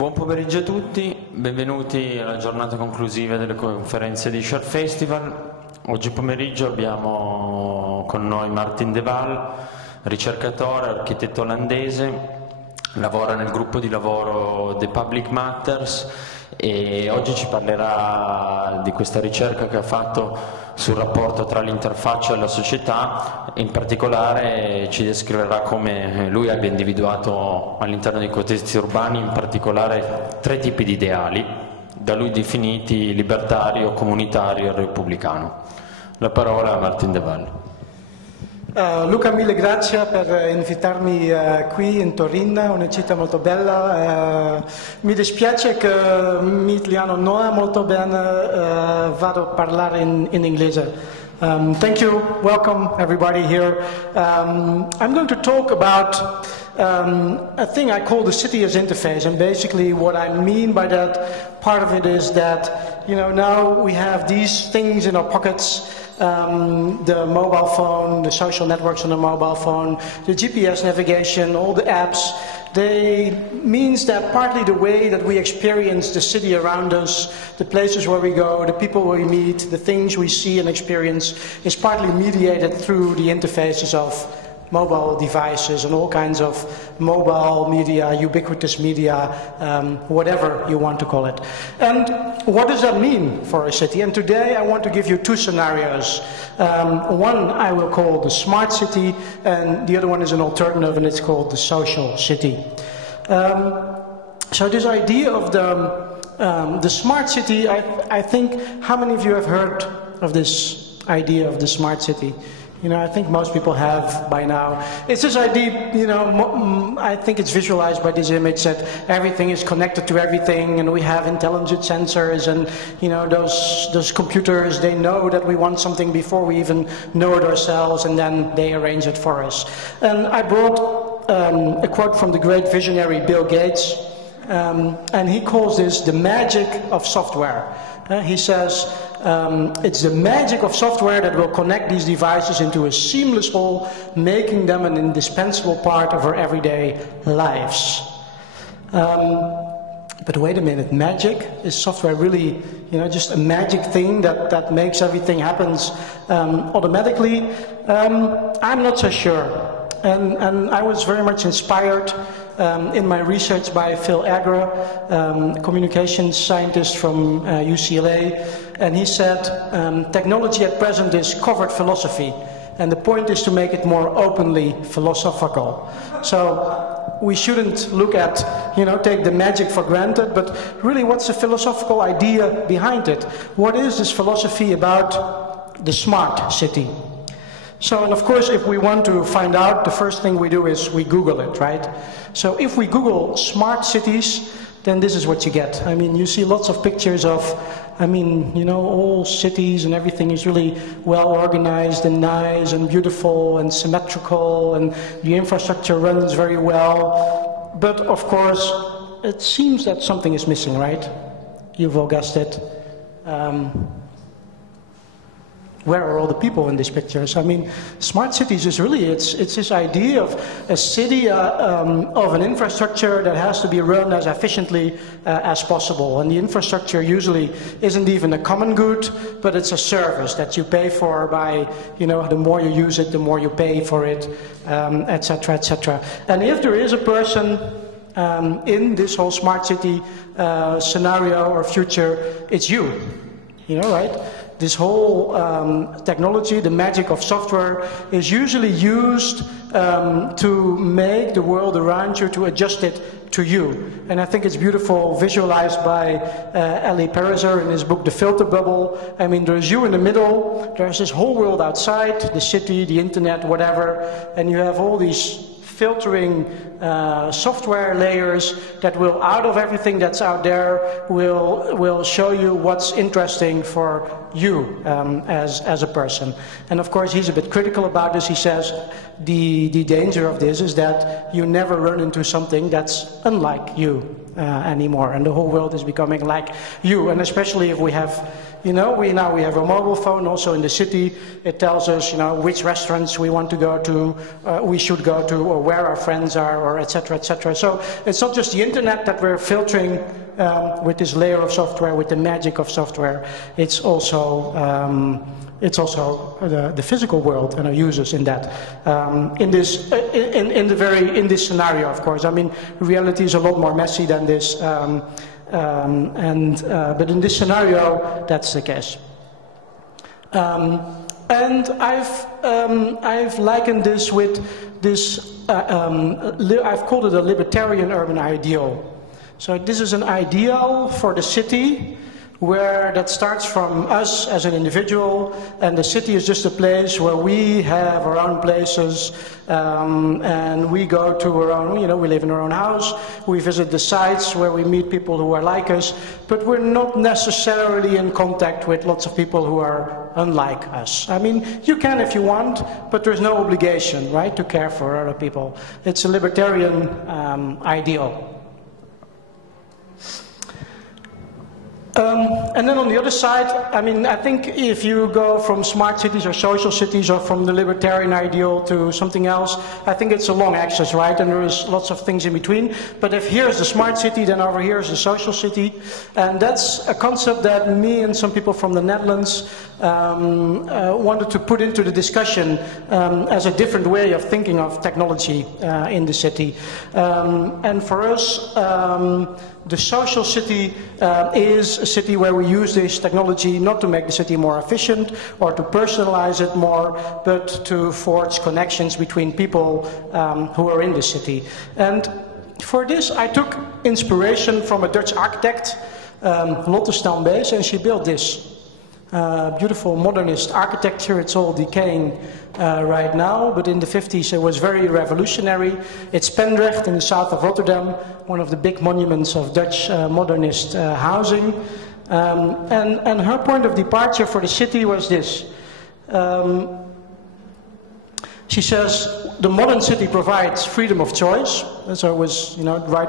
Buon pomeriggio a tutti, benvenuti alla giornata conclusiva delle conferenze di Short Festival. Oggi pomeriggio abbiamo con noi Martijn de Waal, ricercatore, architetto olandese, lavora nel gruppo di lavoro The Public Matters e oggi ci parlerà di questa ricerca che ha fatto sul rapporto tra l'interfaccia e la società e in particolare ci descriverà come lui abbia individuato all'interno dei contesti urbani in particolare 3 tipi di ideali, da lui definiti libertario, comunitario e repubblicano. La parola a Martijn de Waal. Luca, mille grazie per invitarmi qui in Torino, una città molto bella. Mi dispiace che il mio italiano non è molto bene, vado a parlare in inglese. Thank you, welcome everybody here. I'm going to talk about a thing I call the city as interface, and basically what I mean by that, part of it is that, you know, now we have these things in our pockets. The mobile phone, the social networks on the mobile phone, the GPS navigation, all the apps, they means that partly the way that we experience the city around us, the places where we go, the people we meet, the things we see and experience is partly mediated through the interfaces of mobile devices and all kinds of mobile media, ubiquitous media, whatever you want to call it. And what does that mean for a city? And today I want to give you 2 scenarios. One I will call the smart city, and the other one is an alternative, and it's called the social city. So this idea of the smart city, I think, how many of you have heard of this idea of the smart city? You know, I think most people have by now. It's this idea, you know, I think it's visualized by this image that everything is connected to everything and we have intelligent sensors and, you know, those computers, they know that we want something before we even know it ourselves and then they arrange it for us. And I brought a quote from the great visionary Bill Gates, and he calls this the magic of software. He says, it's the magic of software that will connect these devices into a seamless whole, making them an indispensable part of our everyday lives. But wait a minute, magic? Is software really, you know, just a magic thing that makes everything happen automatically? I'm not so sure. And I was very much inspired in my research by Phil Agra, communications scientist from UCLA, and he said technology at present is covered philosophy, and the point is to make it more openly philosophical. So we shouldn't look at, you know, take the magic for granted, but really what's the philosophical idea behind it? What is this philosophy about the smart city? So, and of course, if we want to find out, the first thing we do is we Google it, right? So if we Google smart cities, then this is what you get. I mean, you see lots of pictures of, I mean, you know, all cities and everything is really well organized and nice and beautiful and symmetrical and the infrastructure runs very well. But of course, it seems that something is missing, right? You've all guessed it. Where are all the people in these pictures? I mean, smart cities is really, it's this idea of a city of an infrastructure that has to be run as efficiently as possible. And the infrastructure usually isn't even a common good, but it's a service that you pay for by, you know, the more you use it, the more you pay for it, etc., etc. And if there is a person in this whole smart city scenario or future, it's you. You know, right? This whole technology, the magic of software, is usually used to make the world around you, to adjust it to you. And I think it's beautiful, visualized by Eli Pariser in his book, The Filter Bubble. I mean, there's you in the middle, there's this whole world outside, the city, the internet, whatever, and you have all these filtering software layers that will, out of everything that's out there, will show you what's interesting for you as a person. And of course, he's a bit critical about this. He says the danger of this is that you never run into something that's unlike you anymore, and the whole world is becoming like you. And especially if we have, now we have a mobile phone also in the city. It tells us, which restaurants we want to go to, we should go to, or where our friends are, or etc., etc. So it's not just the internet that we're filtering with this layer of software, with the magic of software. It's also the physical world and our users in that. In this scenario, of course. I mean, reality is a lot more messy than this, but in this scenario, that's the case. And I've likened this with this. I've called it a libertarian urban ideal. So this is an ideal for the city, where that starts from us as an individual, and the city is just a place where we have our own places, and we go to our own, we live in our own house, we visit the sites where we meet people who are like us, but we're not necessarily in contact with lots of people who are unlike us. I mean, you can if you want, but there's no obligation, right, to care for other people. It's a libertarian ideal. And then on the other side, I mean, I think if you go from smart cities or social cities, or from the libertarian ideal to something else, I think it's a long axis, right? And there is lots of things in between. But if here's the smart city, then over here is the social city. And that's a concept that me and some people from the Netherlands wanted to put into the discussion as a different way of thinking of technology in the city. And for us, the social city is a city where we use this technology not to make the city more efficient or to personalize it more, but to forge connections between people who are in the city. And for this, I took inspiration from a Dutch architect, Lotte Stambees, and she built this beautiful modernist architecture. It's all decaying right now, but in the 50s it was very revolutionary. It's Pendrecht in the south of Rotterdam, one of the big monuments of Dutch modernist housing. And her point of departure for the city was this. She says, the modern city provides freedom of choice. And so it was, right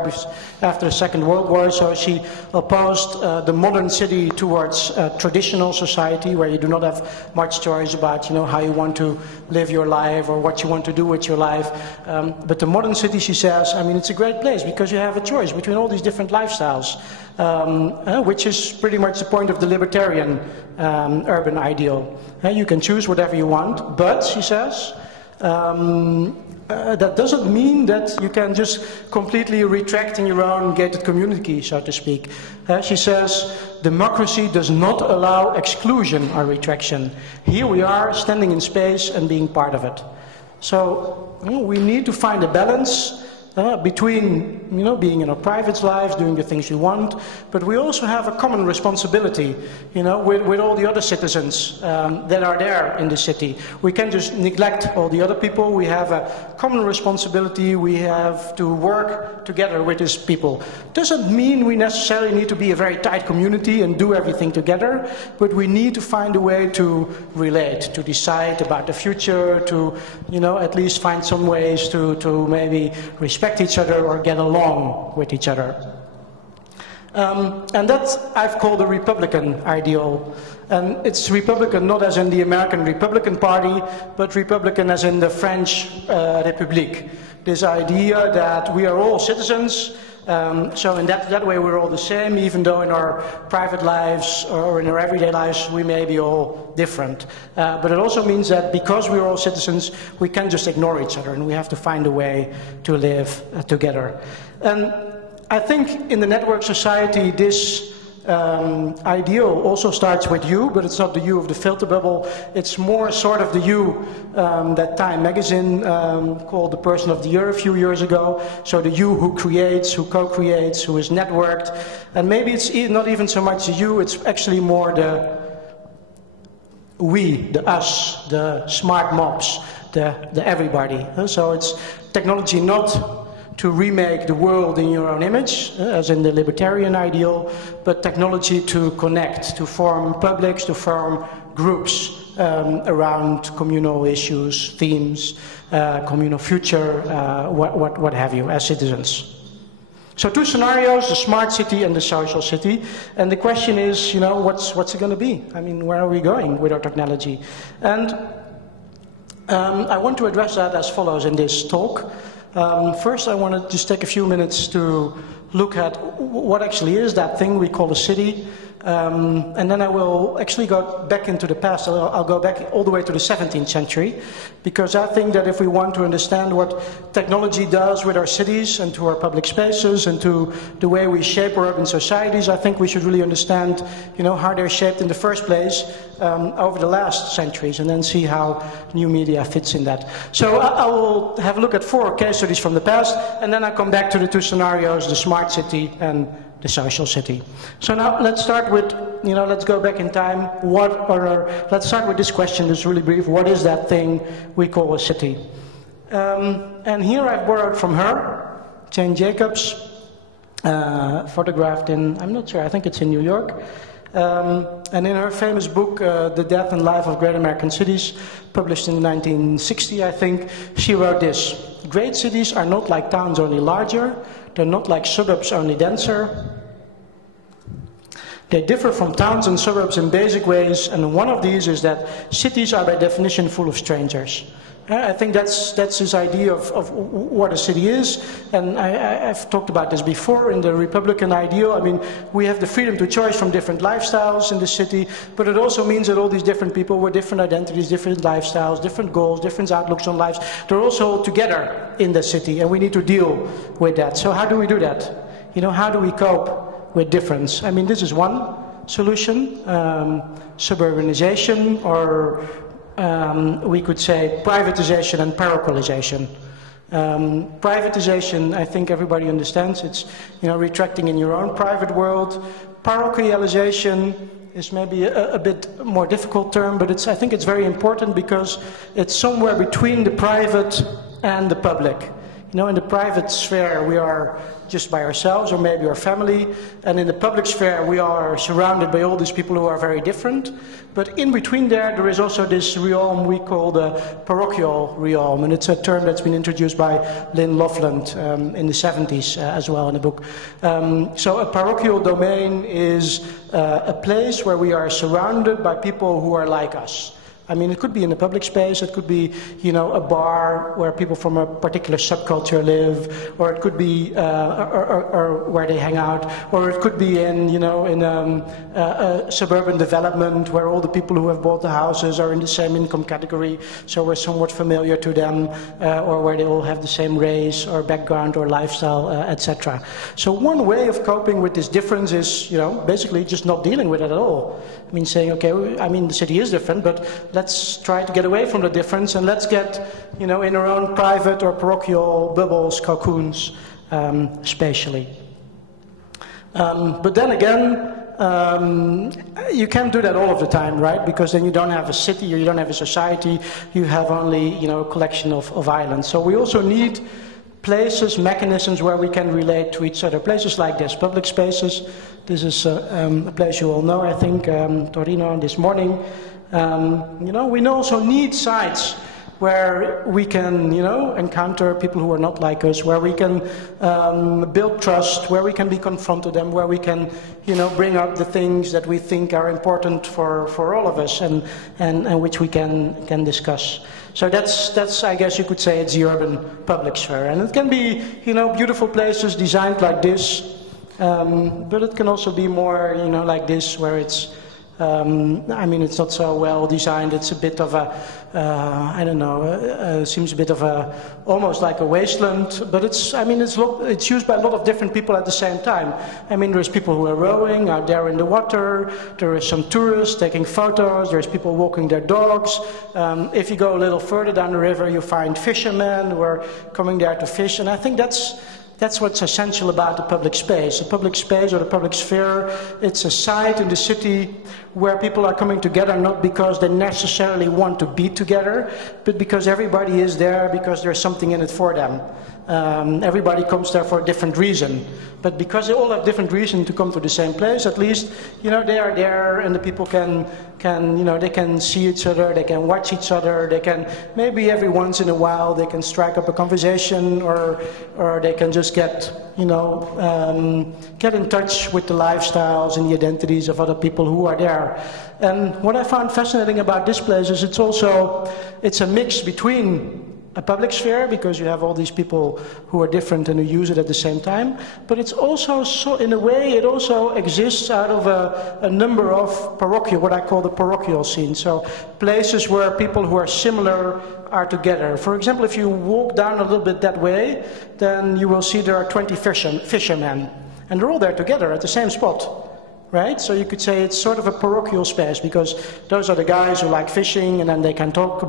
after the Second World War. So she opposed the modern city towards a traditional society where you do not have much choice about, how you want to live your life or what you want to do with your life. But the modern city, she says, I mean, it's a great place because you have a choice between all these different lifestyles, which is pretty much the point of the libertarian urban ideal. You can choose whatever you want, but, she says, that doesn't mean that you can just completely retract in your own gated community, so to speak. She says, democracy does not allow exclusion or retraction. Here we are standing in space and being part of it. So we need to find a balance between being in our private lives, doing the things you want, but we also have a common responsibility, with all the other citizens that are there in the city. We can't just neglect all the other people. We have a common responsibility. We have to work together with these people. Doesn't mean we necessarily need to be a very tight community and do everything together, but we need to find a way to relate, to decide about the future, to, at least find some ways to maybe respect each other or get along with each other. And that I've called a Republican ideal. And it's Republican not as in the American Republican Party, but Republican as in the French République. This idea that we are all citizens, so in that way we're all the same, even though in our private lives or in our everyday lives we may be all different. But it also means that because we're all citizens, we can't just ignore each other, and we have to find a way to live together. And I think in the network society, this ideal also starts with you, but it's not the you of the filter bubble. It's more sort of the you that Time magazine called the person of the year a few years ago. So the you who creates, who co-creates, who is networked. And maybe it's not even so much the you, it's actually more the we, the us, the smart mobs, the everybody. So it's technology not to remake the world in your own image, as in the libertarian ideal, but technology to connect, to form publics, to form groups around communal issues, themes, communal future, what have you, as citizens. So two scenarios, the smart city and the social city. And the question is, what's it going to be? I mean, where are we going with our technology? And I want to address that as follows in this talk. First, I want to just take a few minutes to look at what actually is that thing we call a city. And then I will actually go back into the past. I'll go back all the way to the 17th century, because I think that if we want to understand what technology does with our cities and to our public spaces and to the way we shape our urban societies, I think we should really understand, how they're shaped in the first place over the last centuries, and then see how new media fits in that. So I will have a look at 4 case studies from the past, and then I come back to the 2 scenarios, the smart city and the social city. So now let's start with, let's go back in time. Let's start with this question, just really brief. What is that thing we call a city? And here I've borrowed from her, Jane Jacobs, photographed in, I'm not sure, I think it's in New York. And in her famous book, The Death and Life of Great American Cities, published in 1960, I think, she wrote this: "Great cities are not like towns, only larger. They're not like suburbs, only denser. They differ from towns and suburbs in basic ways, and one of these is that cities are by definition full of strangers." I think that's his idea of what a city is, and I've talked about this before in the Republican ideal. I mean, we have the freedom to choose from different lifestyles in the city, but it also means that all these different people with different identities, different lifestyles, different goals, different outlooks on lives, they're also together in the city, and we need to deal with that. So how do we do that? How do we cope with difference? I mean, this is one solution, suburbanization, or we could say privatization and parochialization. Privatization, I think everybody understands. It's, retracting in your own private world. Parochialization is maybe a bit more difficult term, but I think it's very important because it's somewhere between the private and the public. In the private sphere, we are just by ourselves or maybe our family, and in the public sphere, we are surrounded by all these people who are very different. But in between there is also this realm we call the parochial realm, and it's a term that's been introduced by Lynn Loveland in the 70s as well in the book. So a parochial domain is a place where we are surrounded by people who are like us. I mean, it could be in a public space, it could be, a bar where people from a particular subculture live, or it could be, or where they hang out, or it could be in a suburban development where all the people who have bought the houses are in the same income category, so we're somewhat familiar to them, or where they all have the same race or background or lifestyle, etc. So one way of coping with this difference is, basically just not dealing with it at all. I mean, saying, okay, the city is different, but let's try to get away from the difference and let's get, in our own private or parochial bubbles, cocoons, spatially. But then again, you can't do that all of the time, right? Because then you don't have a city or you don't have a society, you have only, a collection of islands. So we also need places, mechanisms where we can relate to each other. Places like this, public spaces. This is a place you all know, I think, Torino this morning. We also need sites where we can, encounter people who are not like us, where we can build trust, where we can be confronted them, where we can, bring up the things that we think are important for all of us and which we can discuss. So that's, I guess you could say, it's the urban public sphere. And it can be, beautiful places designed like this, but it can also be more, like this, where it's, it's not so well designed. It's a bit of a, seems a bit of a, almost like a wasteland, but it's used by a lot of different people at the same time. There's people who are rowing out there in the water, there is some tourists taking photos, there's people walking their dogs. If you go a little further down the river, you find fishermen who are coming there to fish, and I think that's what's essential about the public space. The public space or the public sphere, it's a site in the city where people are coming together not because they necessarily want to be together, but because everybody is there because there's something in it for them. Everybody comes there for a different reason. But because they all have different reasons to come to the same place, at least, they are there and the people can can, you know, they can see each other, they can watch each other, they can, maybe every once in a while, they can strike up a conversation, or they can just get, you know, get in touch with the lifestyles and the identities of other people who are there. And what I found fascinating about this place is it's a mix between a public sphere, because you have all these people who are different and who use it at the same time, but it's also, so in a way, it also exists out of a number of parochial, what I call the parochial scene. So places where people who are similar are together. For example, if you walk down a little bit that way, then you will see there are 20 fishermen, and they're all there together at the same spot. Right? So you could say it's sort of a parochial space, because those are the guys who like fishing, and then they can talk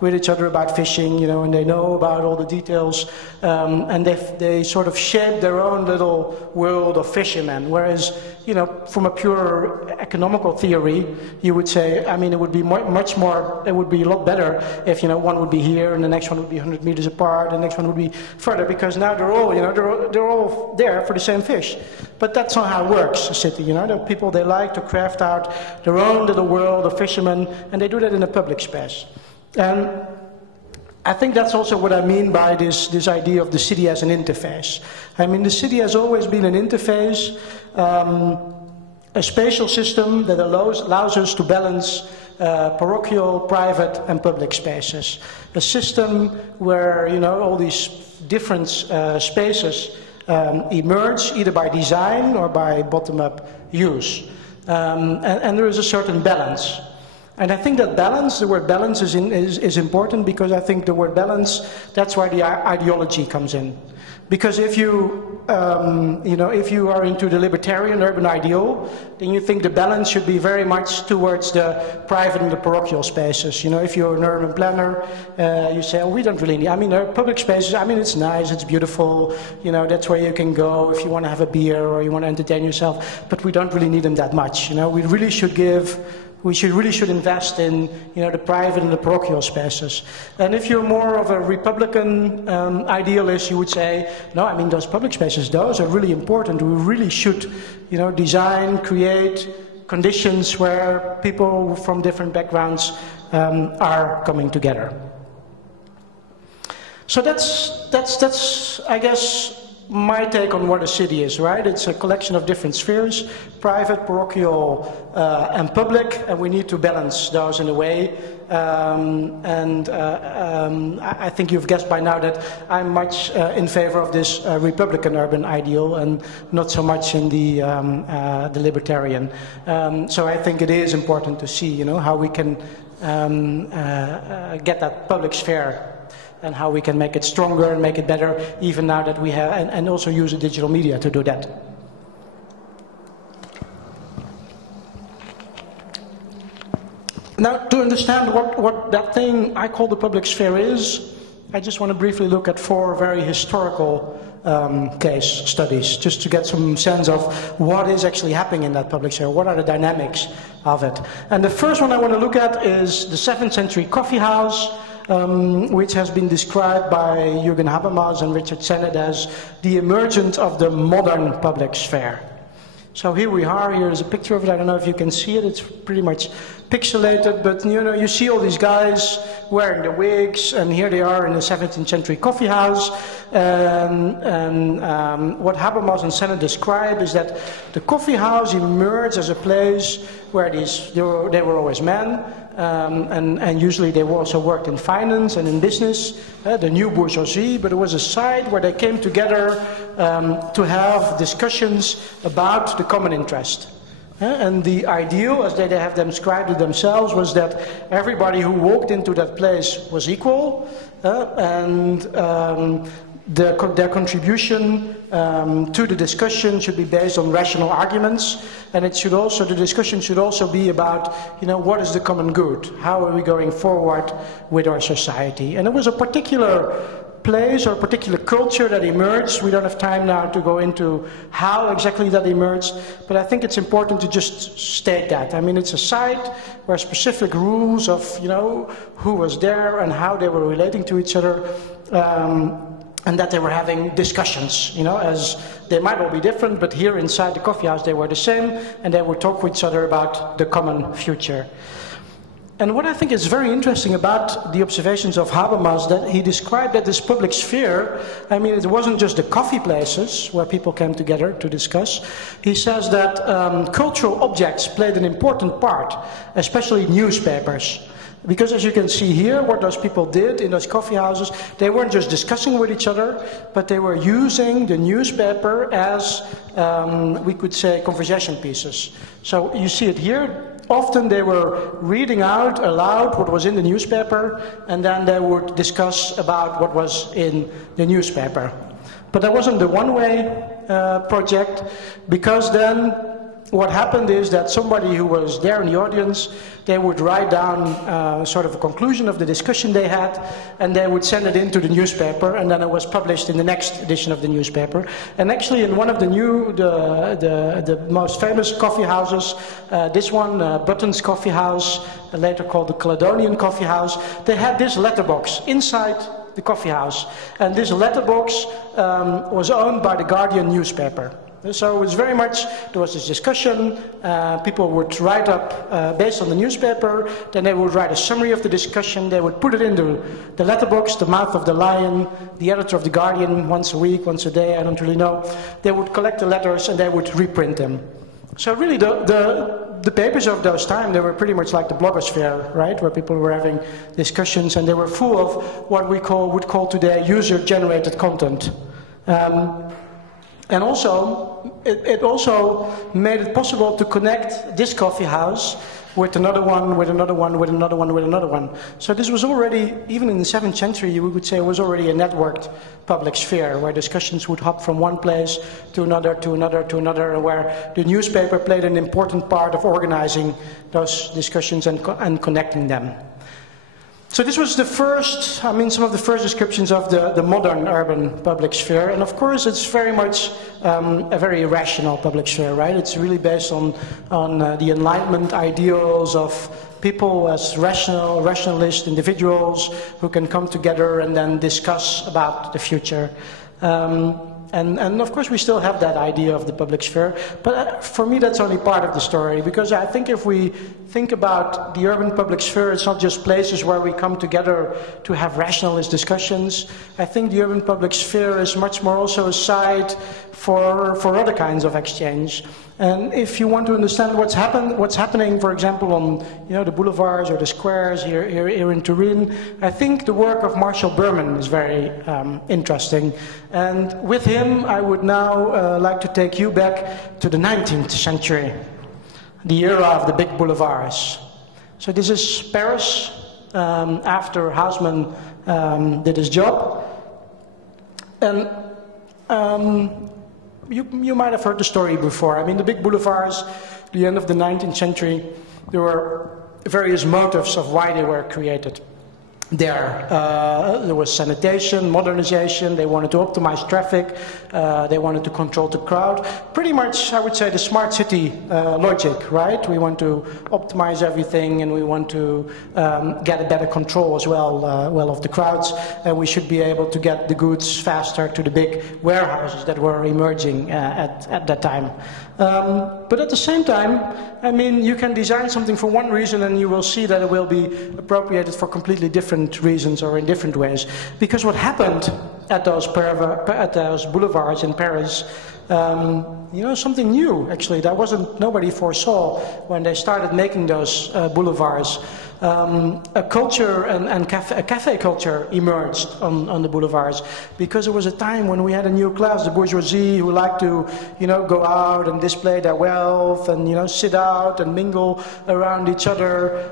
with each other about fishing, you know, and they know about all the details, and they sort of shape their own little world of fishermen. Whereas, you know, from a pure economical theory, you would say, I mean, it would be much more, it would be a lot better if, you know, one would be here and the next one would be 100 meters apart, and the next one would be further, because now they're all, you know, they're all there for the same fish. But that's not how it works, a city, you know. The people, they like to craft out their own little world of fishermen, and they do that in a public space. And I think that's also what I mean by this idea of the city as an interface. I mean, the city has always been an interface, a spatial system that allows us to balance parochial, private, and public spaces. A system where, you know, all these different spaces emerge either by design or by bottom-up use. And there is a certain balance. And I think that balance, the word balance is important, because I think the word balance, that's why the ideology comes in. Because if you, you know, if you are into the libertarian urban ideal, then you think the balance should be very much towards the private and the parochial spaces. You know, if you're an urban planner, you say, oh, we don't really need, I mean, public spaces, I mean, it's nice, it's beautiful, you know, that's where you can go if you want to have a beer or you want to entertain yourself, but we don't really need them that much. You know, we really should invest in, you know, the private and the parochial spaces. And if you're more of a Republican idealist, you would say, no, I mean, those public spaces, those are really important. We really should, you know, design, create conditions where people from different backgrounds are coming together. So that's I guess, my take on what a city is, right? It's a collection of different spheres, private, parochial, and public, and we need to balance those in a way. I think you've guessed by now that I'm much in favor of this Republican urban ideal, and not so much in the libertarian. So I think it is important to see, you know, how we can get that public sphere, and how we can make it stronger and make it better, even now that we have, and also use the digital media to do that. Now, to understand what that thing I call the public sphere is, I just want to briefly look at 4 very historical case studies, just to get some sense of what is actually happening in that public sphere, what are the dynamics of it. And the first one I want to look at is the 7th century coffee house, which has been described by Jürgen Habermas and Richard Sennett as the emergence of the modern public sphere. So here we are, here is a picture of it. I don't know if you can see it, it's pretty much pixelated, but you know, you see all these guys wearing the wigs, and here they are in the 17th century coffee house. What Habermas and Sennett describe is that the coffee house emerged as a place where they were always men, and usually they also worked in finance and in business, the new bourgeoisie, but it was a site where they came together to have discussions about the common interest. And the ideal, as they have described it themselves, was that everybody who walked into that place was equal, and their contribution to the discussion should be based on rational arguments, and it should also, the discussion should also be about, you know, what is the common good? How are we going forward with our society? And it was a particular place or a particular culture that emerged. We don't have time now to go into how exactly that emerged, but I think it's important to just state that. I mean, it's a site where specific rules of, you know, who was there and how they were relating to each other and that they were having discussions, you know, as they might all be different, but here inside the coffee house they were the same, and they would talk with each other about the common future. And what I think is very interesting about the observations of Habermas, that he described that this public sphere, I mean, it wasn't just the coffee places where people came together to discuss. He says that cultural objects played an important part, especially newspapers. Because as you can see here, what those people did in those coffee houses, they weren't just discussing with each other, but they were using the newspaper as, we could say, conversation pieces. So you see it here. Often they were reading out aloud what was in the newspaper, and then they would discuss about what was in the newspaper. But that wasn't the one-way project, because then what happened is that somebody who was there in the audience, they would write down sort of a conclusion of the discussion they had, and they would send it into the newspaper, and then it was published in the next edition of the newspaper. And actually in one of the most famous coffee houses, this one, Button's Coffee House, later called the Caledonian Coffee House, they had this letterbox inside the coffee house. And this letterbox was owned by the Guardian newspaper. So it was very much, there was this discussion, people would write up based on the newspaper, then they would write a summary of the discussion, they would put it into the letterbox, the mouth of the lion, the editor of the Guardian, once a week, once a day, I don't really know. They would collect the letters and they would reprint them. So really the papers of those times, they were pretty much like the blogosphere, right, where people were having discussions, and they were full of what we would call today user-generated content. And also, it also made it possible to connect this coffee house with another one, with another one, with another one, with another one. So this was already, even in the 7th century, we would say it was already a networked public sphere, where discussions would hop from one place to another, to another, to another, where the newspaper played an important part of organizing those discussions and connecting them. So this was the first, I mean, some of the first descriptions of the modern urban public sphere. And of course, it's very much a very rational public sphere, right? It's really based on the Enlightenment ideals of people as rationalist individuals who can come together and then discuss about the future. And of course we still have that idea of the public sphere, but for me that's only part of the story, because I think if we think about the urban public sphere, it's not just places where we come together to have rationalist discussions. I think the urban public sphere is much more also a site for other kinds of exchange. And if you want to understand what's happening, for example, on the boulevards or the squares here in Turin, I think the work of Marshall Berman is very interesting. And with him, I would now like to take you back to the 19th century, the era of the big boulevards. So this is Paris after Haussmann did his job. And you might have heard the story before. I mean, the big boulevards, the end of the 19th century, there were various motives of why they were created. There was sanitation, modernization, they wanted to optimize traffic, they wanted to control the crowd. Pretty much, I would say, the smart city logic, right? We want to optimize everything, and we want to get a better control as well, of the crowds, and we should be able to get the goods faster to the big warehouses that were emerging at that time. But at the same time, I mean, you can design something for one reason and you will see that it will be appropriated for completely different reasons or in different ways. Because what happened at those boulevards in Paris, something new, actually, that nobody foresaw when they started making those boulevards. A culture a cafe culture emerged on the boulevards, because it was a time when we had a new class, the bourgeoisie, who liked to, go out and display their wealth and, sit out and mingle around each other.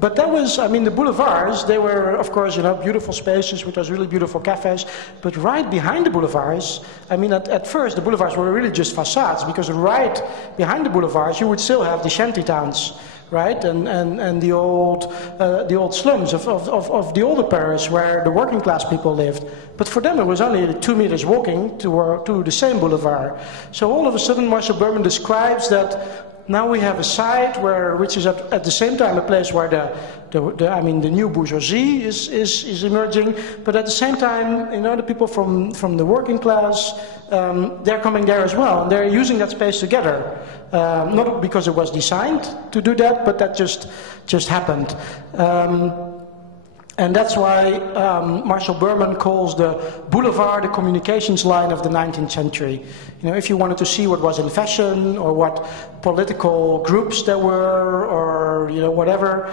But that was, I mean, the boulevards, they were, of course, beautiful spaces with those really beautiful cafes. But right behind the boulevards, I mean, at first, the boulevards were really just facades, because right behind the boulevards, you would still have the shanty towns, right? And the old slums of the older Paris, where the working class people lived. But for them, it was only 2 meters walking to the same boulevard. So all of a sudden, Marshall Berman describes that now we have a site which is at the same time a place where the new bourgeoisie is emerging, but at the same time, the people from the working class, they're coming there as well, and they're using that space together. Not because it was designed to do that, but that just happened. And that's why Marshall Berman calls the boulevard the communications line of the 19th century. If you wanted to see what was in fashion or what political groups there were or whatever,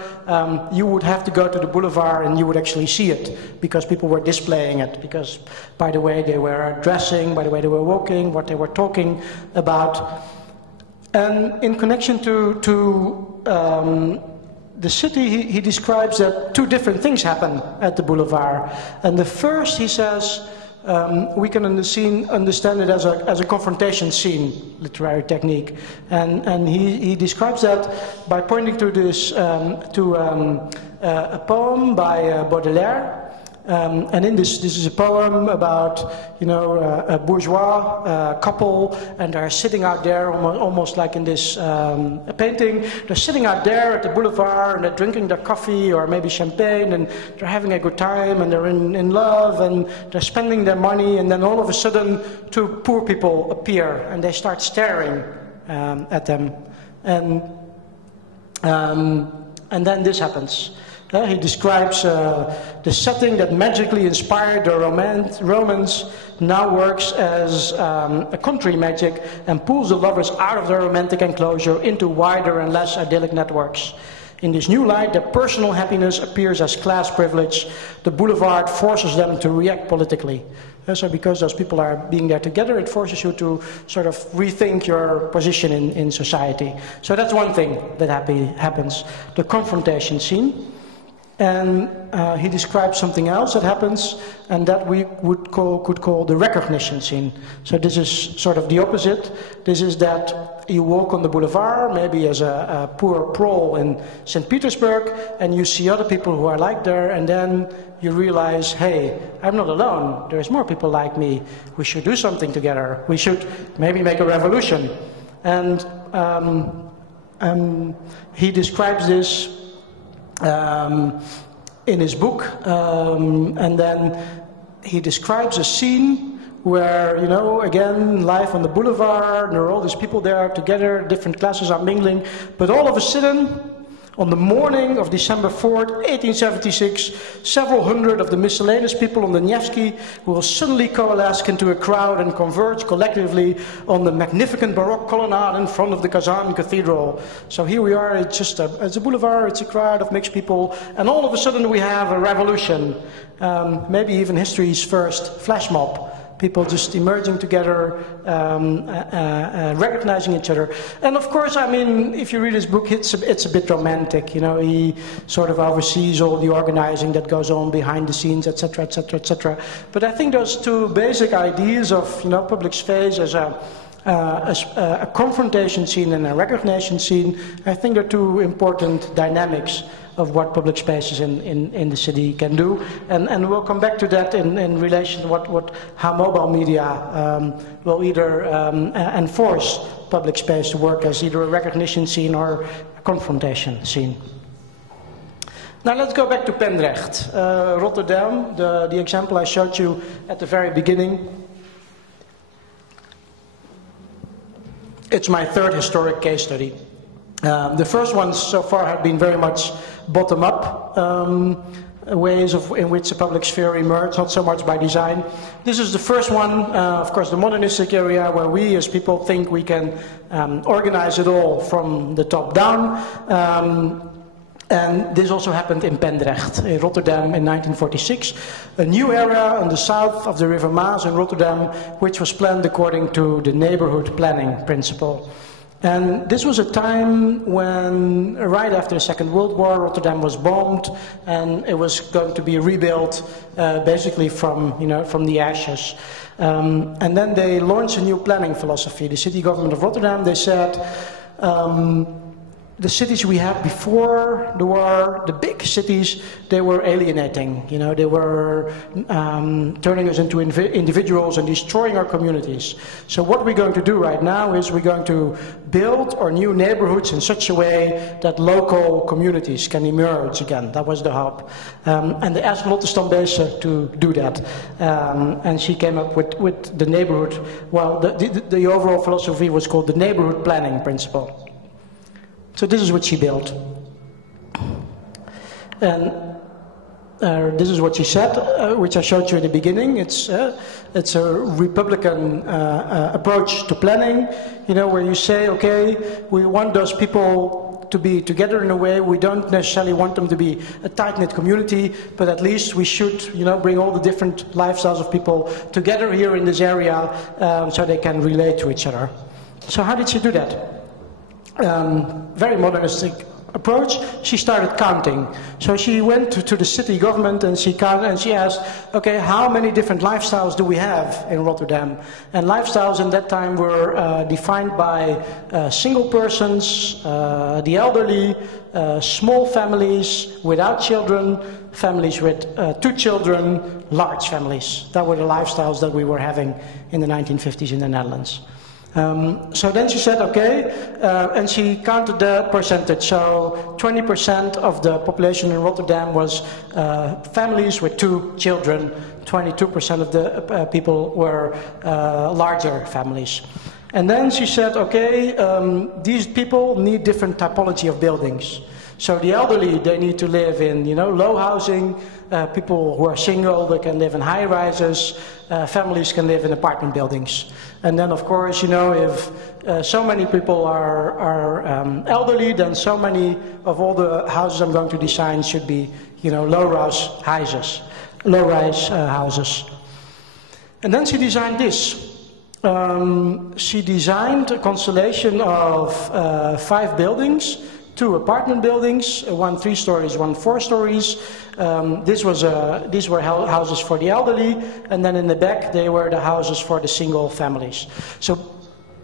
you would have to go to the boulevard and you would actually see it because people were displaying it, because by the way they were dressing, by the way they were walking, what they were talking about. And in connection to the city, he describes that two different things happen at the boulevard. And the first, he says, we can understand it as a confrontation scene, literary technique. And he describes that by pointing to this, a poem by Baudelaire. And in this is a poem about, a bourgeois couple, and they're sitting out there almost like in this painting. They're sitting out there at the boulevard, and they're drinking their coffee or maybe champagne, and they're having a good time, and they're in love, and they're spending their money, and then all of a sudden, two poor people appear, and they start staring at them, and then this happens. He describes the setting that magically inspired the Romans now works as a country magic and pulls the lovers out of their romantic enclosure into wider and less idyllic networks. In this new light, their personal happiness appears as class privilege. The boulevard forces them to react politically. So because those people are being there together, it forces you to sort of rethink your position in society. So that's one thing that happens, the confrontation scene. And he describes something else that happens, and that we could call the recognition scene. So this is sort of the opposite. This is that you walk on the boulevard, maybe as a poor prole in St. Petersburg, and you see other people who are like there, and then you realize, hey, I'm not alone. There's more people like me. We should do something together. We should maybe make a revolution. And he describes this in his book, and then he describes a scene where, again, life on the boulevard, there are all these people there together, different classes are mingling, but all of a sudden, on the morning of December 4th, 1876, several hundred of the miscellaneous people on the Nevsky will suddenly coalesce into a crowd and converge collectively on the magnificent Baroque colonnade in front of the Kazan Cathedral. So here we are, it's a boulevard, it's a crowd of mixed people, and all of a sudden we have a revolution, maybe even history's first flash mob. People just emerging together, recognizing each other. And of course, I mean, if you read his book, it's a bit romantic. He sort of oversees all the organizing that goes on behind the scenes, etc., etc., etc. But I think those two basic ideas of, public space as a confrontation scene and a recognition scene, I think are two important dynamics of what public spaces in the city can do, and we'll come back to that in relation to how mobile media will either enforce public space to work as either a recognition scene or a confrontation scene. Now let's go back to Pendrecht, Rotterdam, the example I showed you at the very beginning. It's my third historic case study. The first ones so far have been very much bottom-up ways in which the public sphere emerged, not so much by design. This is the first one, of course, the modernistic area, where we as people think we can organize it all from the top down. And this also happened in Pendrecht, in Rotterdam in 1946. A new area on the south of the River Maas in Rotterdam, which was planned according to the neighborhood planning principle. And this was a time when, right after the Second World War, Rotterdam was bombed, and it was going to be rebuilt basically from the ashes. And then they launched a new planning philosophy. The city government of Rotterdam, they said, the cities we had before the war, the big cities, they were alienating. You know, they were turning us into individuals and destroying our communities. So what we're going to do right now is we're going to build our new neighborhoods in such a way that local communities can emerge again. That was the hope. And they asked Lotte Stambese to do that. And she came up with the neighborhood. Well, the overall philosophy was called the neighborhood planning principle. So this is what she built. And this is what she said, which I showed you in the beginning. It's a Republican approach to planning, you know, where you say, okay, we want those people to be together in a way. We don't necessarily want them to be a tight-knit community, but at least we should, you know, bring all the different lifestyles of people together here in this area so they can relate to each other. So how did she do that? Very modernistic approach. She started counting. So she went to the city government and she counted and she asked, okay, how many different lifestyles do we have in Rotterdam? And lifestyles in that time were defined by single persons, the elderly, small families without children, families with 2 children, large families. That were the lifestyles that we were having in the 1950s in the Netherlands. So then she said, okay, and she counted the percentage. So 20% of the population in Rotterdam was families with 2 children. 22% of the people were larger families. And then she said, okay, these people need different typology of buildings. So the elderly, they need to live in, you know, low housing. People who are single, they can live in high rises. Families can live in apartment buildings. And then, of course, you know, if so many people are elderly, then so many of all the houses I'm going to design should be, you know, low-rise houses. And then she designed this. She designed a constellation of 5 buildings. 2 apartment buildings, 1 3 stories, 1 4 stories. These were houses for the elderly, and then in the back they were the houses for the single families. So,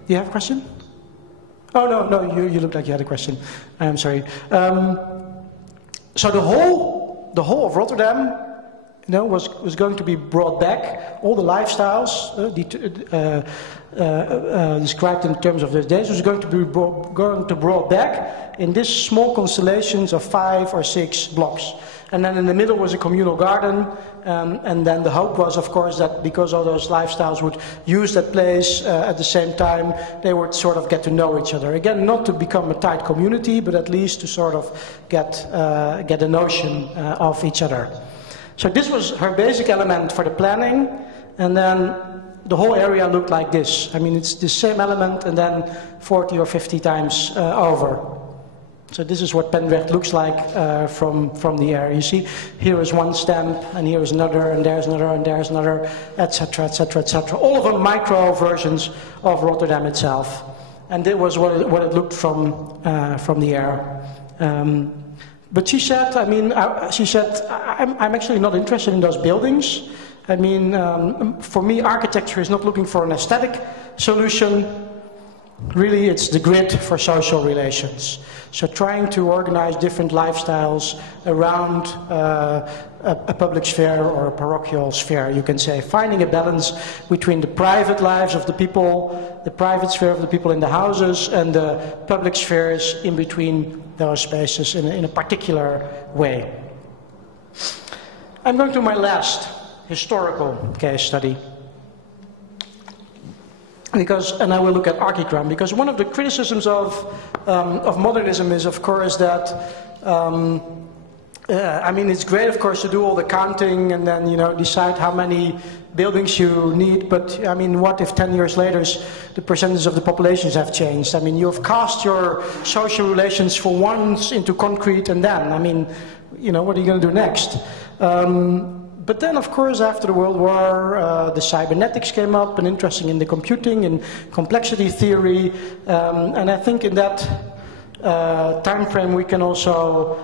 you have a question? Oh no, you look like you had a question. I'm sorry. So the whole of Rotterdam, you know, was going to be brought back. All the lifestyles described in terms of those days was going to be brought back in this small constellations of 5 or 6 blocks. And then in the middle was a communal garden, and then the hope was, of course, that because all those lifestyles would use that place at the same time, they would sort of get to know each other. Again, not to become a tight community, but at least to sort of get a notion of each other. So this was her basic element for the planning, and then the whole area looked like this. I mean, it's the same element and then 40 or 50 times over. So this is what Pendrecht looks like from the air. You see, here is one stamp, and here is another, and there's another, and there's another, etc., etc., etc. All of them micro versions of Rotterdam itself. And that was what it looked from the air. But she said, I'm actually not interested in those buildings. I mean, for me, architecture is not looking for an aesthetic solution. Really, it's the grid for social relations. So trying to organize different lifestyles around a public sphere or a parochial sphere, you can say. Finding a balance between the private lives of the people, the private sphere of the people in the houses, and the public spheres in between those spaces in a particular way. I'm going to my last historical case study. And I will look at Archicram, because one of the criticisms of modernism is, of course, that I mean, it's great, of course, to do all the counting and then, you know, decide how many buildings you need. But I mean, what if 10 years later the percentage of the populations have changed? I mean, you have cast your social relations for once into concrete, and then, I mean, you know, what are you going to do next? But then, of course, after the World War, the cybernetics came up, and interesting in the computing and complexity theory. And I think in that time frame, we can also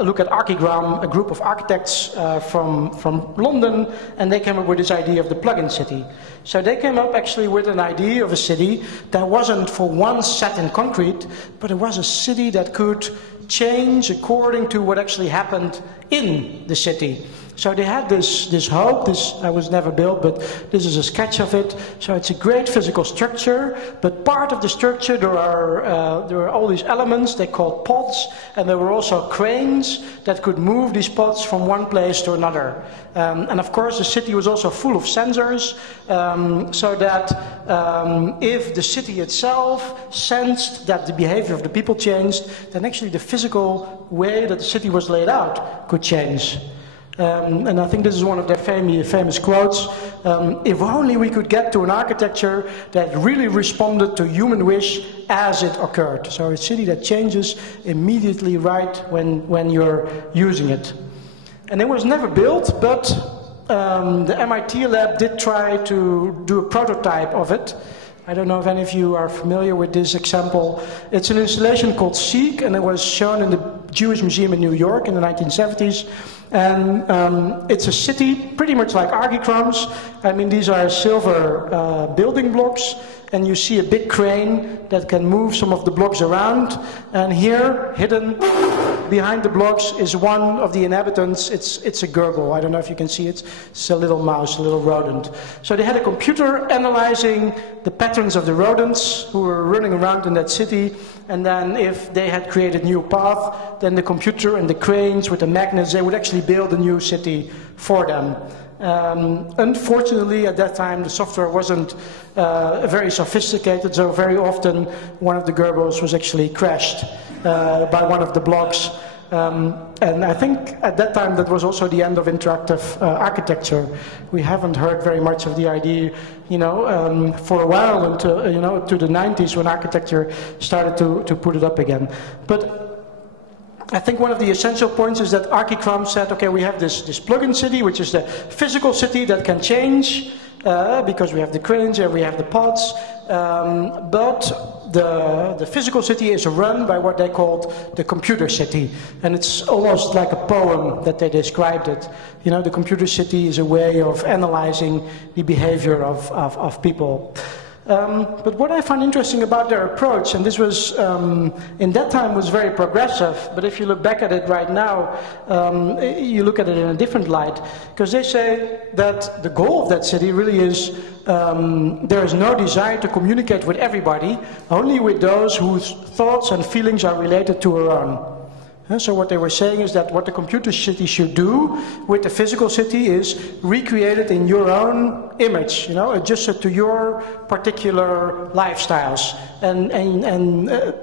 look at Archigram, a group of architects from London, and they came up with this idea of the plug-in city. So they came up actually with an idea of a city that wasn't for once set in concrete, but it was a city that could change according to what actually happened in the city. So they had this hope. This was never built, but this is a sketch of it. So it's a great physical structure, but part of the structure there are all these elements they called pods, and there were also cranes that could move these pods from one place to another. And of course, the city was also full of sensors, so that if the city itself sensed that the behavior of the people changed, then actually the physical way that the city was laid out could change. And I think this is one of their famous quotes. If only we could get to an architecture that really responded to human wish as it occurred. So a city that changes immediately right when you're using it. And it was never built, but the MIT lab did try to do a prototype of it. I don't know if any of you are familiar with this example. It's an installation called Seek, and it was shown in the Jewish Museum in New York in the 1970s. And it's a city pretty much like Archigrams. I mean, these are silver building blocks, and you see a big crane that can move some of the blocks around. And here, hidden behind the blocks, is one of the inhabitants. It's a gerbil. I don't know if you can see it. It's a little mouse, a little rodent. So they had a computer analyzing the patterns of the rodents who were running around in that city. And then if they had created a new path, then the computer and the cranes with the magnets, they would actually build a new city for them. Unfortunately, at that time, the software wasn't very sophisticated, so very often one of the gerbils was actually crashed by one of the blocks. And I think at that time that was also the end of interactive architecture. We haven't heard very much of the idea, for a while until, to the 90s when architecture started to put it up again. But I think one of the essential points is that Archigram said, okay, we have this plug-in city, which is the physical city that can change, because we have the cranes and we have the pods, but the physical city is run by what they called the computer city. And it's almost like a poem that they described it. The computer city is a way of analyzing the behavior of people. But what I find interesting about their approach, and this was, in that time was very progressive, but if you look back at it right now, you look at it in a different light, because they say that the goal of that city really is, there is no desire to communicate with everybody, only with those whose thoughts and feelings are related to our own. So what they were saying is that what the computer city should do with the physical city is recreate it in your own image, adjusted to your particular lifestyles, and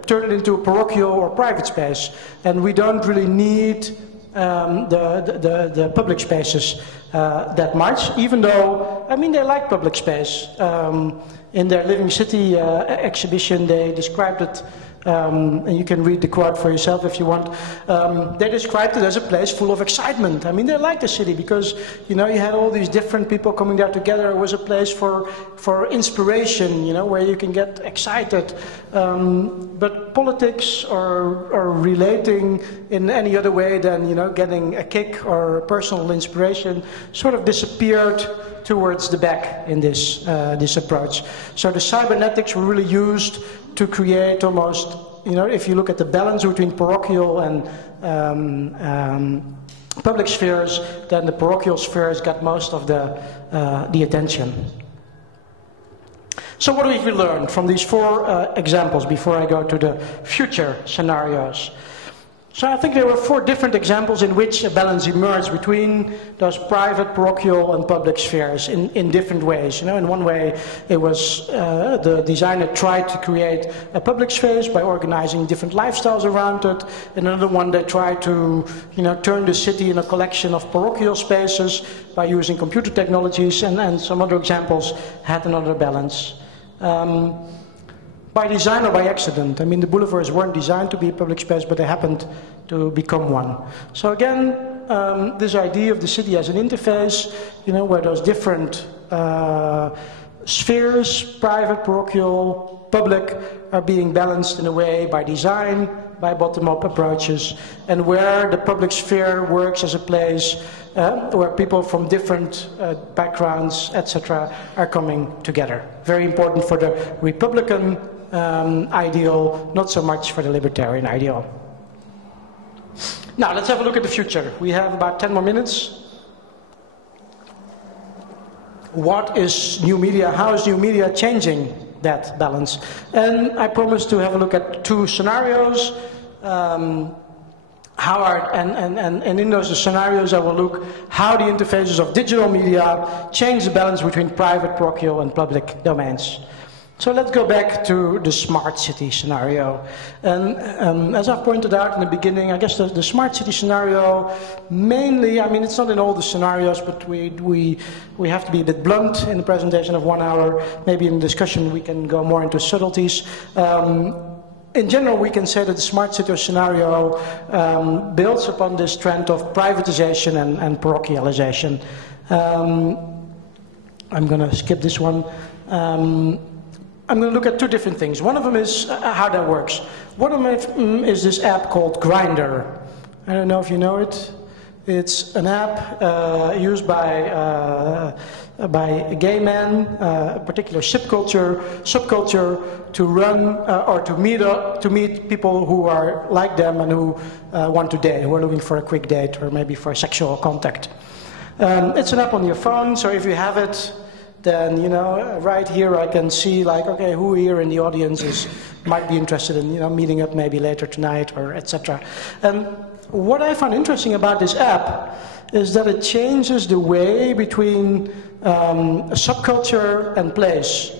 turn it into a parochial or private space. And we don't really need the public spaces that much, even though, they like public space. In their Living City exhibition, they described it, and you can read the quote for yourself if you want. They described it as a place full of excitement. They liked the city because, you had all these different people coming there together. It was a place for inspiration, where you can get excited. But politics or relating in any other way than, getting a kick or personal inspiration sort of disappeared towards the back in this approach. So the cybernetics were really used to create almost, if you look at the balance between parochial and public spheres, then the parochial spheres got most of the attention. So what have we learned from these 4 examples before I go to the future scenarios? So I think there were 4 different examples in which a balance emerged between those private, parochial, and public spheres in different ways. In one way, it was the designer tried to create a public space by organizing different lifestyles around it. In another one, they tried to, turn the city in a collection of parochial spaces by using computer technologies, and some other examples had another balance. By design or by accident. The boulevards weren't designed to be a public space, but they happened to become one. So again, this idea of the city as an interface, where those different spheres, private, parochial, public, are being balanced in a way by design, by bottom-up approaches, and where the public sphere works as a place where people from different backgrounds, etc., are coming together. Very important for the Republican ideal, not so much for the libertarian ideal. Now, let's have a look at the future. We have about 10 more minutes. What is new media? How is new media changing that balance? And I promised to have a look at two scenarios. And in those scenarios I will look how the interfaces of digital media change the balance between private, parochial and public domains. So let's go back to the smart city scenario. And as I've pointed out in the beginning, I guess the smart city scenario mainly, I mean, it's not in all the scenarios, but we have to be a bit blunt in the presentation of 1 hour. Maybe in the discussion we can go more into subtleties. In general, we can say that the smart city scenario builds upon this trend of privatization and parochialization. I'm going to skip this one. I'm going to look at two different things. One of them is how that works. One of them is this app called Grindr. I don't know if you know it. It's an app used by gay men, a particular subculture, to run or to meet people who are like them and who want to date, who are looking for a quick date or maybe for sexual contact. It's an app on your phone, so if you have it, then, you know, right here I can see, like, okay, who here in the audience might be interested in, you know, meeting up maybe later tonight or etc. And what I find interesting about this app is that it changes the way between subculture and place.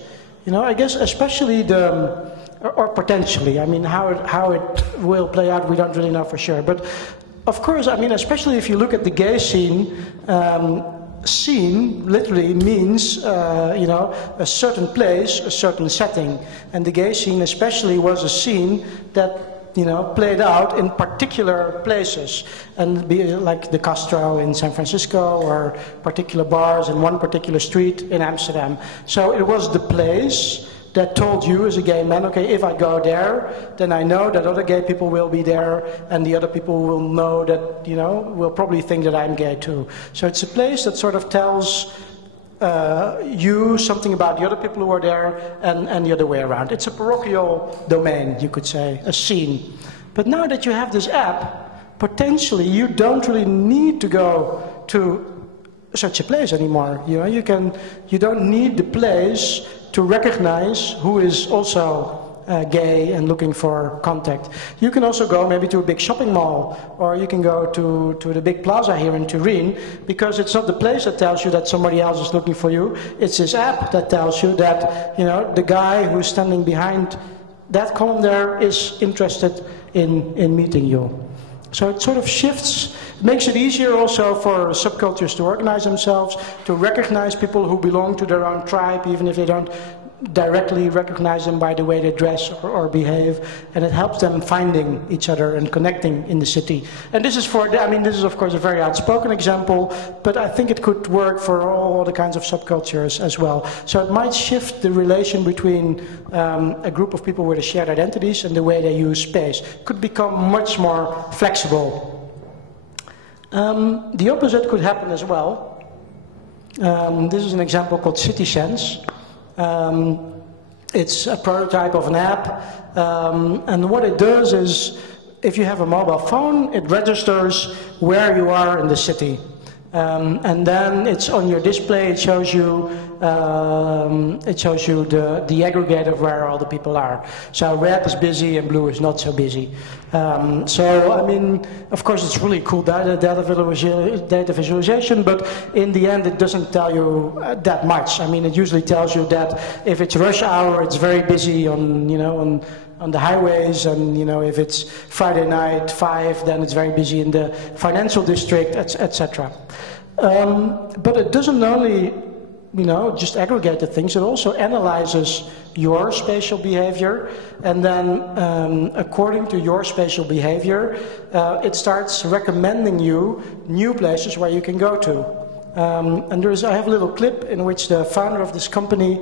You know, I guess especially or potentially, I mean, how it will play out, we don't really know for sure. But of course, I mean, especially if you look at the gay scene, scene literally means, you know, a certain place, a certain setting. And the gay scene especially was a scene that, you know, played out in particular places, and be like the Castro in San Francisco or particular bars in one particular street in Amsterdam. So it was the place that told you as a gay man, okay, if I go there, then I know that other gay people will be there, and the other people will know that, you know, will probably think that I'm gay too. So it's a place that sort of tells you something about the other people who are there, and the other way around. It's a parochial domain, you could say, a scene. But now that you have this app, potentially you don't really need to go to such a place anymore. You know, you don't need the place to recognize who is also gay and looking for contact. You can also go maybe to a big shopping mall, or you can go to the big plaza here in Turin, because it's not the place that tells you that somebody else is looking for you. It's this app that tells you that, you know, the guy who's standing behind that column there is interested in meeting you. So it sort of shifts, makes it easier also for subcultures to organize themselves, to recognize people who belong to their own tribe, even if they don't directly recognize them by the way they dress or behave, and it helps them finding each other and connecting in the city. And this is this is of course a very outspoken example, but I think it could work for all other kinds of subcultures as well. So it might shift the relation between a group of people with shared identities and the way they use space. It could become much more flexible. The opposite could happen as well. This is an example called CitySense. It's a prototype of an app, and what it does is, if you have a mobile phone, it registers where you are in the city. And then it's on your display, it shows you the aggregate of where all the people are. So red is busy and blue is not so busy. So, I mean, of course it's really cool data visualization, but in the end it doesn't tell you that much. I mean, it usually tells you that if it's rush hour, it's very busy on, you know, on the highways, and, you know, if it's Friday night 5, then it's very busy in the financial district, etc. But it doesn't only, you know, just aggregate the things, it also analyzes your spatial behavior, and then according to your spatial behavior, it starts recommending you new places where you can go to. And I have a little clip in which the founder of this company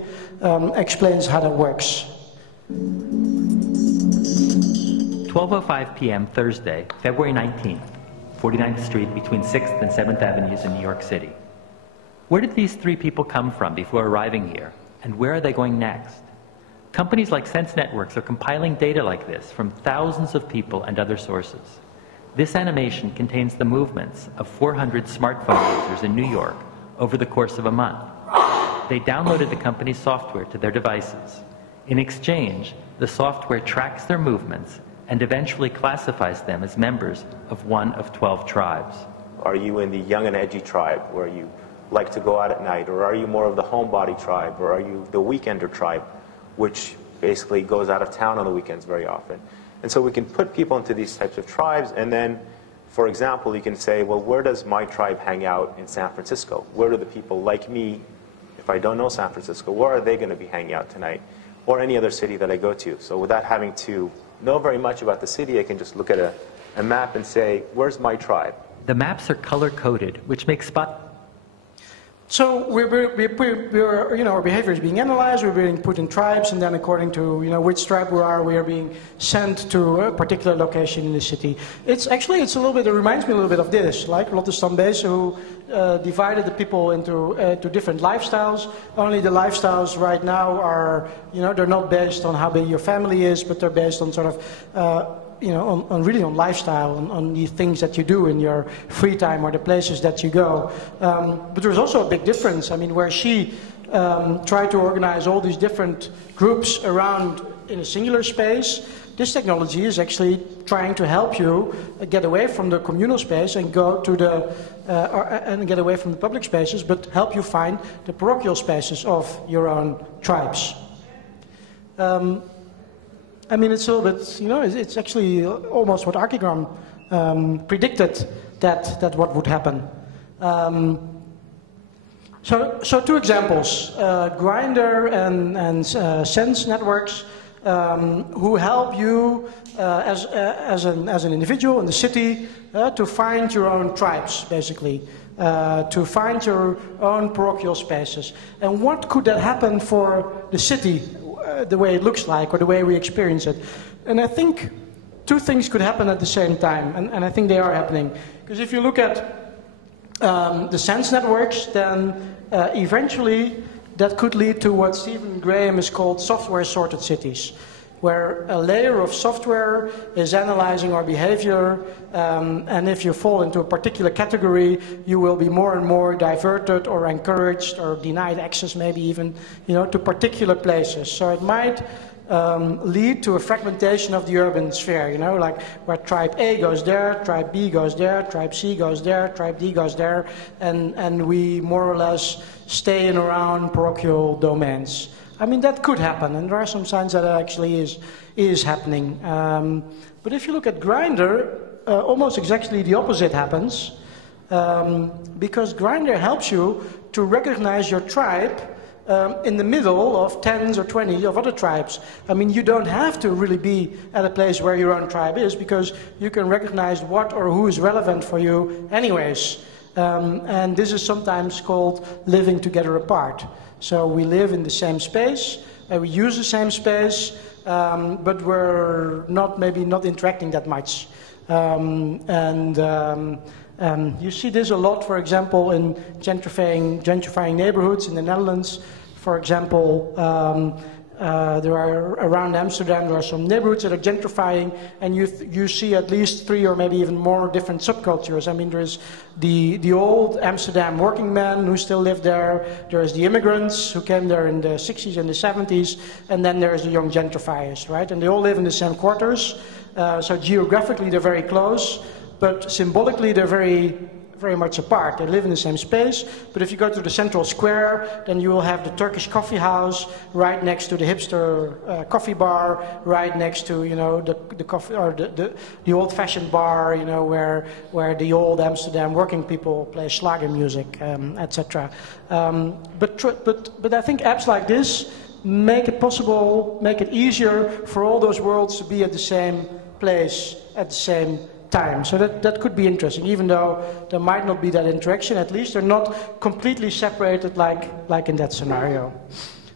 explains how that works. 12:05 p.m. Thursday, February 19th, 49th Street between 6th and 7th Avenues in New York City. Where did these three people come from before arriving here, and where are they going next? Companies like Sense Networks are compiling data like this from thousands of people and other sources. This animation contains the movements of 400 smartphone users in New York over the course of a month. They downloaded the company's software to their devices. In exchange, the software tracks their movements and eventually classifies them as members of one of 12 tribes. Are you in the young and edgy tribe, where you like to go out at night, or are you more of the homebody tribe, or are you the weekender tribe, which basically goes out of town on the weekends very often? And so we can put people into these types of tribes, and then, for example, you can say, well, where does my tribe hang out in San Francisco? Where do the people like me, if I don't know San Francisco, where are they going to be hanging out tonight? Or any other city that I go to. So without having to know very much about the city, I can just look at a map and say, where's my tribe? The maps are color-coded, which makes So our behavior is being analyzed, we're being put in tribes, and then according to which tribe we are being sent to a particular location in the city. It's a little bit, it reminds me a little bit of this, like Lotte Stambees, who divided the people into to different lifestyles. Only the lifestyles right now are, they're not based on how big your family is, but they're based on sort of on lifestyle, on the things that you do in your free time or the places that you go. But there's also a big difference. I mean, where she tried to organize all these different groups around in a singular space, this technology is actually trying to help you get away from the communal space and go to and get away from the public spaces, but help you find the parochial spaces of your own tribes. I mean, it's a little bit, it's actually almost what Archigram predicted that what would happen. So two examples, Grindr and Sense Networks, who help you as an individual in the city to find your own tribes, basically, to find your own parochial spaces. And what could that happen for the city? The way it looks like, or the way we experience it. And I think two things could happen at the same time, and I think they are happening. Because if you look at the Sense Networks, then eventually that could lead to what Stephen Graham has called software-sorted cities, where a layer of software is analyzing our behavior, and if you fall into a particular category, you will be more and more diverted or encouraged or denied access, maybe even, to particular places. So it might lead to a fragmentation of the urban sphere, like where tribe A goes there, tribe B goes there, tribe C goes there, tribe D goes there, and we more or less stay in around parochial domains. I mean, that could happen, and there are some signs that it actually is happening. But if you look at Grindr, almost exactly the opposite happens, because Grindr helps you to recognize your tribe in the middle of 10s or 20 of other tribes. I mean, you don't have to really be at a place where your own tribe is, because you can recognize what or who is relevant for you anyways. And this is sometimes called living together apart. So we live in the same space, we use the same space, but we're maybe not interacting that much. You see this a lot, for example, in gentrifying neighborhoods in the Netherlands. For example, there are around Amsterdam, there are some neighborhoods that are gentrifying, and you see at least 3 or maybe even more different subcultures. I mean, there's the old Amsterdam working men who still live there, there's the immigrants who came there in the 60s and the 70s, and then there's the young gentrifiers, right? And they all live in the same quarters, so geographically they're very close, but symbolically they're very much apart. They live in the same space, but if you go to the central square, then you will have the Turkish coffee house right next to the hipster coffee bar, right next to the coffee or the old-fashioned bar, where the old Amsterdam working people play Schlager music, etc. But I think apps like this make it possible, make it easier for all those worlds to be at the same place at the same time. So that could be interesting, even though there might not be that interaction. At least they're not completely separated like in that scenario.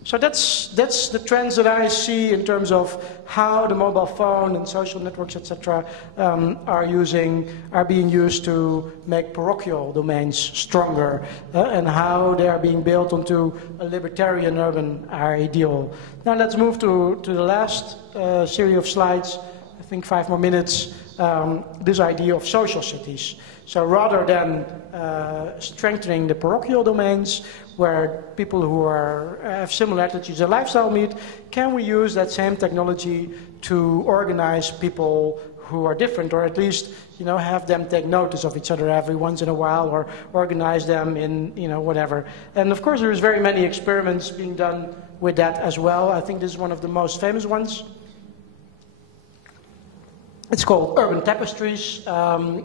So that's the trends that I see in terms of how the mobile phone and social networks, etc., are being used to make parochial domains stronger, and how they are being built onto a libertarian urban ideal. Now let's move to the last series of slides. I think 5 more minutes. This idea of social cities. So rather than strengthening the parochial domains, where people who have similar attitudes and lifestyle meet, can we use that same technology to organize people who are different, or at least have them take notice of each other every once in a while, or organize them in whatever. And of course, there's very many experiments being done with that as well. I think this is one of the most famous ones. It's called urban tapestries.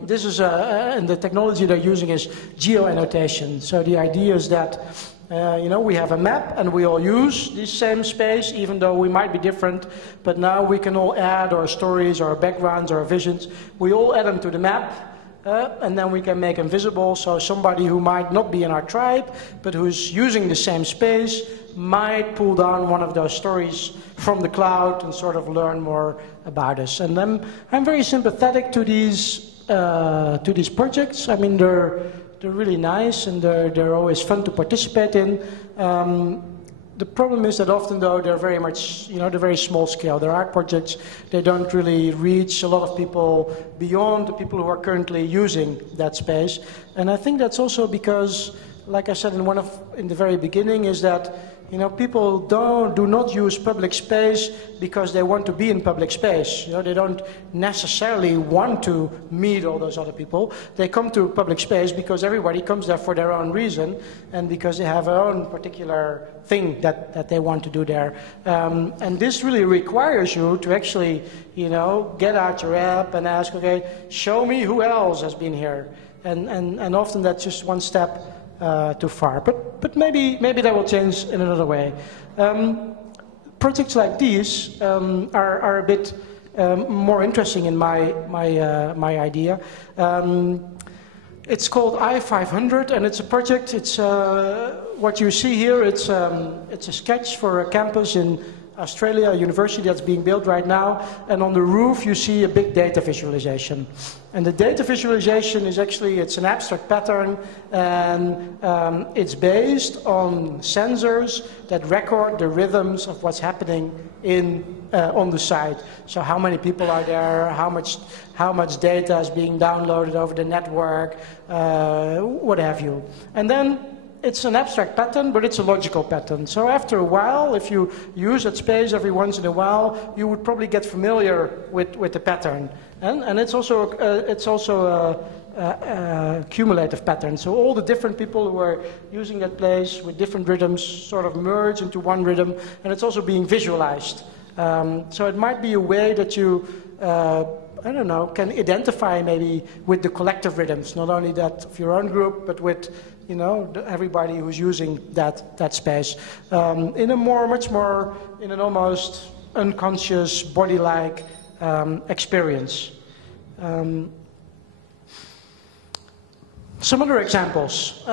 This is, and the technology they're using is geo-annotation. So the idea is that, we have a map and we all use this same space, even though we might be different. But now we can all add our stories, our backgrounds, our visions. We all add them to the map, and then we can make them visible. So somebody who might not be in our tribe, but who's using the same space, might pull down one of those stories from the cloud and sort of learn more about us. And I'm very sympathetic to these projects. I mean, they're really nice, and they're always fun to participate in. The problem is that often, though, they're very much, they're very small scale. They're art projects. They don't really reach a lot of people beyond the people who are currently using that space. And I think that's also because, like I said in the very beginning, is that people do not use public space because they want to be in public space. They don't necessarily want to meet all those other people. They come to public space because everybody comes there for their own reason, and because they have their own particular thing that they want to do there. And this really requires you to actually, get out your app and ask, okay, show me who else has been here. And often that's just one step too far, but maybe that will change in another way. Projects like these are a bit more interesting in my idea. It's called I-500, and it's a project. It's what you see here. It's a sketch for a campus in Australia, a university that's being built right now, and on the roof you see a big data visualization. And the data visualization is actually, it's an abstract pattern, and it's based on sensors that record the rhythms of what's happening on the site. So how many people are there, how much data is being downloaded over the network, what have you. And then it's an abstract pattern, but it's a logical pattern. So after a while, if you use that space every once in a while, you would probably get familiar with the pattern. And it's also a cumulative pattern. So all the different people who are using that place with different rhythms sort of merge into one rhythm, and it's also being visualized. So it might be a way that you can identify maybe with the collective rhythms, not only that of your own group, but with everybody who's using that space in an almost unconscious, body-like experience. Some other examples.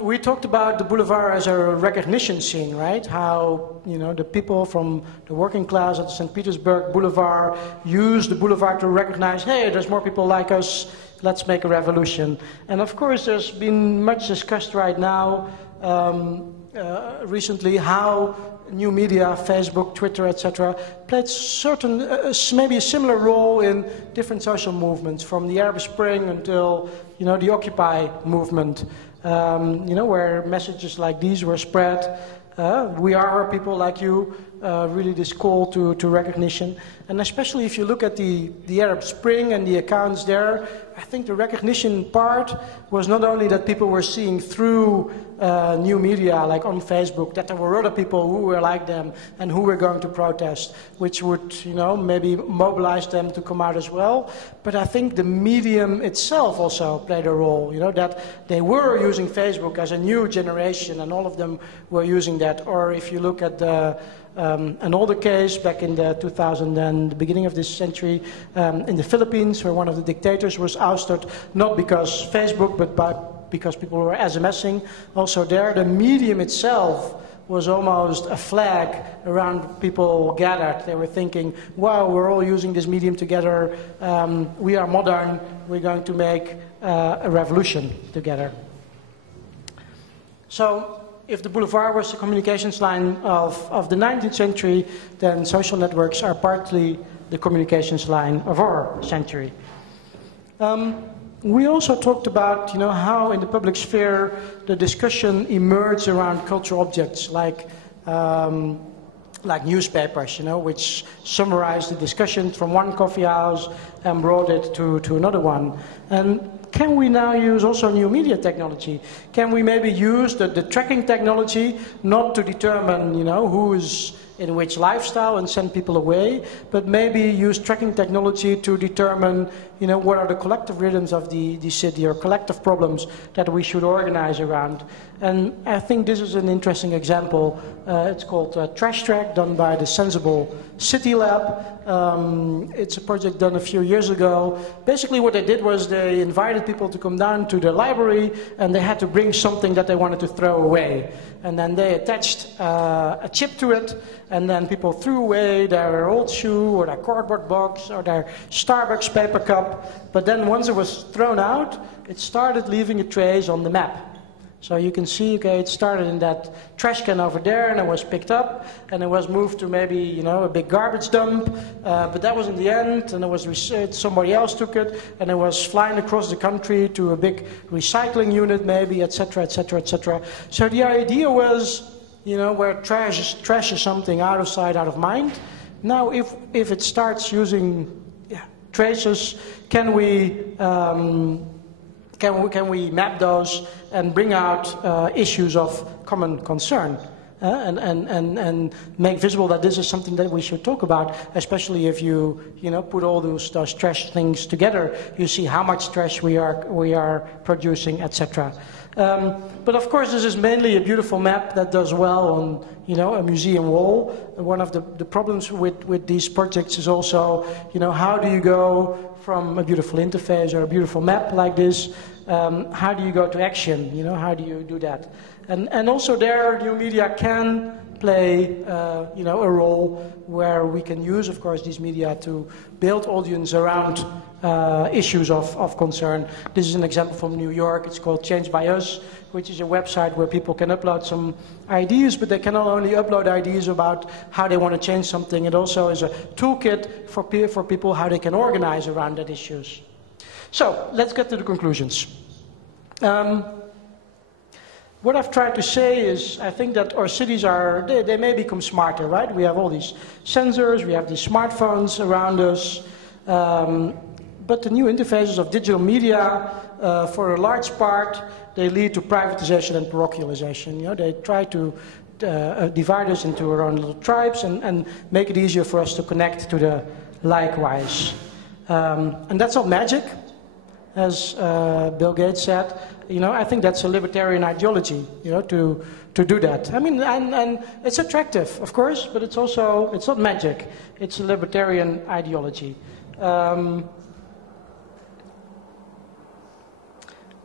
We talked about the boulevard as a recognition scene, right? How the people from the working class at the St. Petersburg Boulevard use the boulevard to recognize, hey, there's more people like us. Let's make a revolution. And of course, there's been much discussed right now, recently, how new media, Facebook, Twitter, etc., played maybe a similar role in different social movements, from the Arab Spring until, the Occupy movement, where messages like these were spread. We are people like you, really this call to recognition. And especially if you look at the Arab Spring and the accounts there, I think the recognition part was not only that people were seeing through new media, like on Facebook, that there were other people who were like them and who were going to protest, which would, maybe mobilize them to come out as well. But I think the medium itself also played a role, that they were using Facebook as a new generation, and all of them were using that. Or if you look at the an older case back in the 2000 and the beginning of this century in the Philippines, where one of the dictators was ousted, not because Facebook, but because people were SMSing. Also there, the medium itself was almost a flag around people gathered. They were thinking, wow, we're all using this medium together. We are modern. We're going to make a revolution together. So if the boulevard was the communications line of the 19th century, then social networks are partly the communications line of our century. We also talked about, how in the public sphere the discussion emerged around cultural objects like newspapers, which summarized the discussion from one coffee house and brought it to another one. And can we now use also new media technology? Can we maybe use the tracking technology not to determine, who is in which lifestyle and send people away, but maybe use tracking technology to determine, what are the collective rhythms of the city or collective problems that we should organize around. And I think this is an interesting example. It's called Trash Track, done by the Sensible City Lab. It's a project done a few years ago. Basically what they did was they invited people to come down to the library and they had to bring something that they wanted to throw away. And then they attached a chip to it, and then people threw away their old shoe or their cardboard box or their Starbucks paper cup. But then once it was thrown out, it started leaving a trace on the map. So you can see, okay, it started in that trash can over there, and it was picked up, and it was moved to maybe, a big garbage dump, but that wasn't the end, and it was somebody else took it, and it was flying across the country to a big recycling unit maybe, etc., etc., etc. So the idea was, where trash is something out of sight, out of mind. Now, if it starts using traces, can we map those and bring out issues of common concern and make visible that this is something that we should talk about, especially if you put all those trash things together, you see how much trash we are producing, etc. But of course, this is mainly a beautiful map that does well on a museum wall. One of the problems with these projects is also how do you go from a beautiful interface or a beautiful map like this? How do you go to action? How do you do that? And also there, new media can play, a role where we can use, of course, these media to build audience around issues of concern. This is an example from New York. It's called Change by Us, which is a website where people can upload some ideas, but they can not only upload ideas about how they want to change something, it also is a toolkit for people how they can organize around that issues. So, let's get to the conclusions. What I've tried to say is, I think that our cities they may become smarter, right? We have all these sensors, we have these smartphones around us, but the new interfaces of digital media, for a large part, they lead to privatization and parochialization. They try to divide us into our own little tribes and make it easier for us to connect to the likewise. And that's not magic, as Bill Gates said. I think that's a libertarian ideology, to do that. I mean, and it's attractive, of course, but it's not magic. It's a libertarian ideology.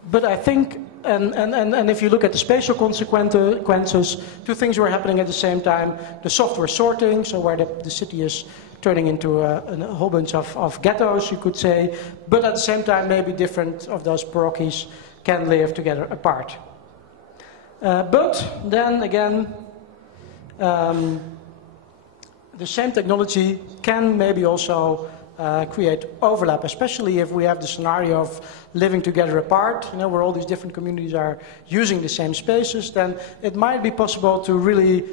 But I think, and if you look at the spatial consequences, two things were happening at the same time. The software sorting, so where the city is turning into a whole bunch of ghettos, you could say, but at the same time, maybe different of those parochies can live together apart. But then again, the same technology can maybe also create overlap, especially if we have the scenario of living together apart, where all these different communities are using the same spaces, then it might be possible to really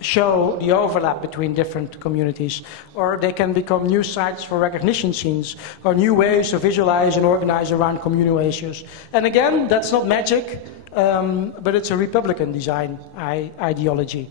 show the overlap between different communities. Or they can become new sites for recognition scenes, or new ways to visualize and organize around communal issues. And again, that's not magic, but it's a Republican design ideology.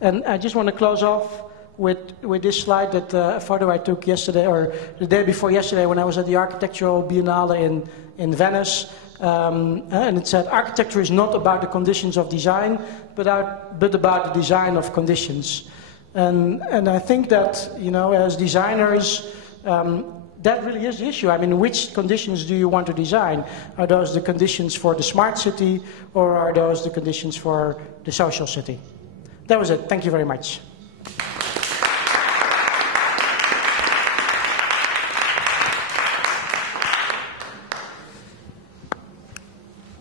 And I just want to close off with this slide, that a photo I took yesterday, or the day before yesterday, when I was at the Architectural Biennale in Venice. And it said, architecture is not about the conditions of design, but about the design of conditions. And I think that, you know, as designers, that really is the issue. I mean, which conditions do you want to design? Are those the conditions for the smart city, or are those the conditions for the social city? That was it. Thank you very much.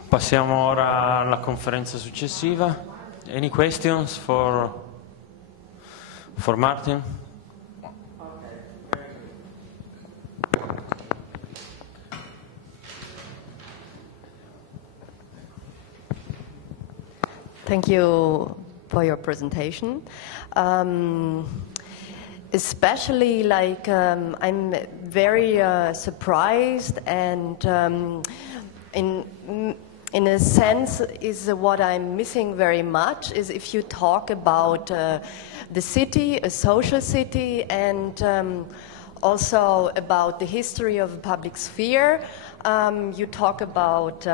Passiamo ora alla conferenza successiva. Any questions for Martin? Thank you for your presentation. Especially, like, I'm very surprised, and in a sense, is what I'm missing very much is if you talk about the city, a social city, and also about the history of the public sphere. You talk about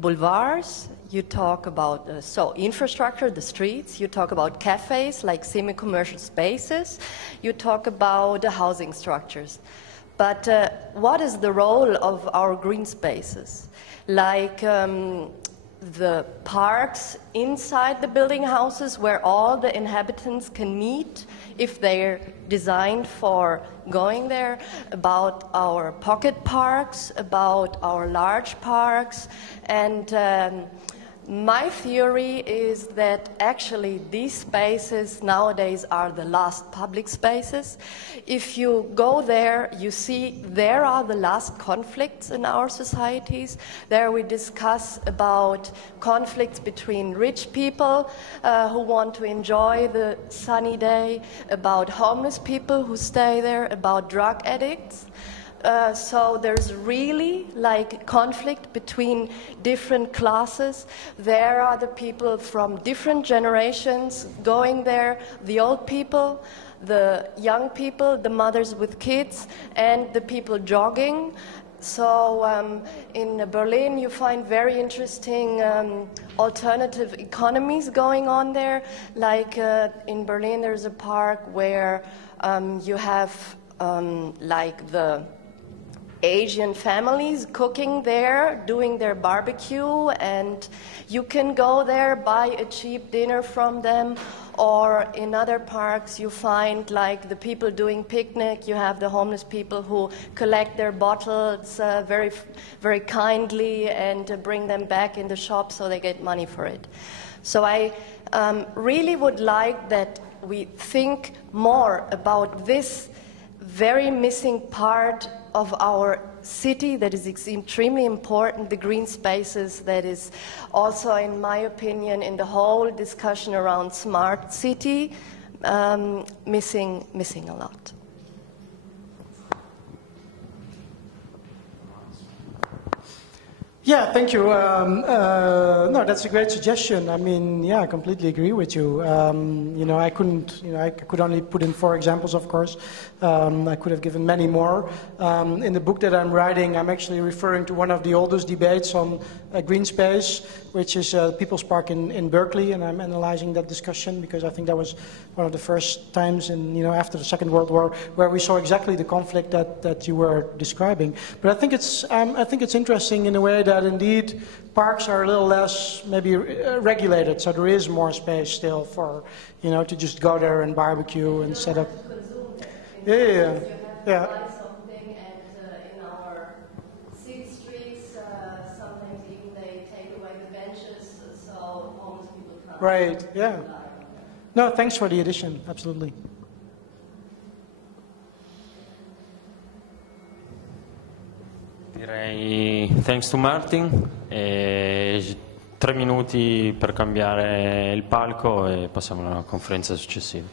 boulevards. You talk about infrastructure, the streets. You talk about cafes, like semi-commercial spaces. You talk about the housing structures. But what is the role of our green spaces? Like the parks inside the building houses where all the inhabitants can meet if they're designed for going there, about our pocket parks, about our large parks, and my theory is that actually these spaces nowadays are the last public spaces. If you go there, you see there are the last conflicts in our societies. There we discuss about conflicts between rich people who want to enjoy the sunny day, about homeless people who stay there, about drug addicts. So there's really like conflict between different classes. There are the people from different generations going there, the old people, the young people, the mothers with kids, and the people jogging. So in Berlin you find very interesting alternative economies going on there. Like in Berlin there's a park where you have like the Asian families cooking there, doing their barbecue, and you can go there, buy a cheap dinner from them. Or in other parks you find like the people doing picnic, you have the homeless people who collect their bottles very, very kindly and bring them back in the shop so they get money for it. So I really would like that we think more about this very missing part of our city that is extremely important, the green spaces, that is also, in my opinion, in the whole discussion around smart city, missing a lot. Yeah, thank you. No, that's a great suggestion. I mean, yeah, I completely agree with you. You know, I could only put in 4 examples, of course. I could have given many more. In the book that I'm writing, I'm actually referring to one of the oldest debates on green space, which is People's Park in Berkeley, and I'm analyzing that discussion because I think that was one of the first times in, you know, after the Second World War where we saw exactly the conflict that you were describing. But I think it's interesting in a way that indeed parks are a little less maybe regulated, so there is more space still for, you know, to just go there and barbecue and set up. Yeah. Right, yeah. No, thanks for the addition, absolutely. Direi thanks to Martin, 3 minuti per cambiare il palco e passiamo alla conferenza successiva.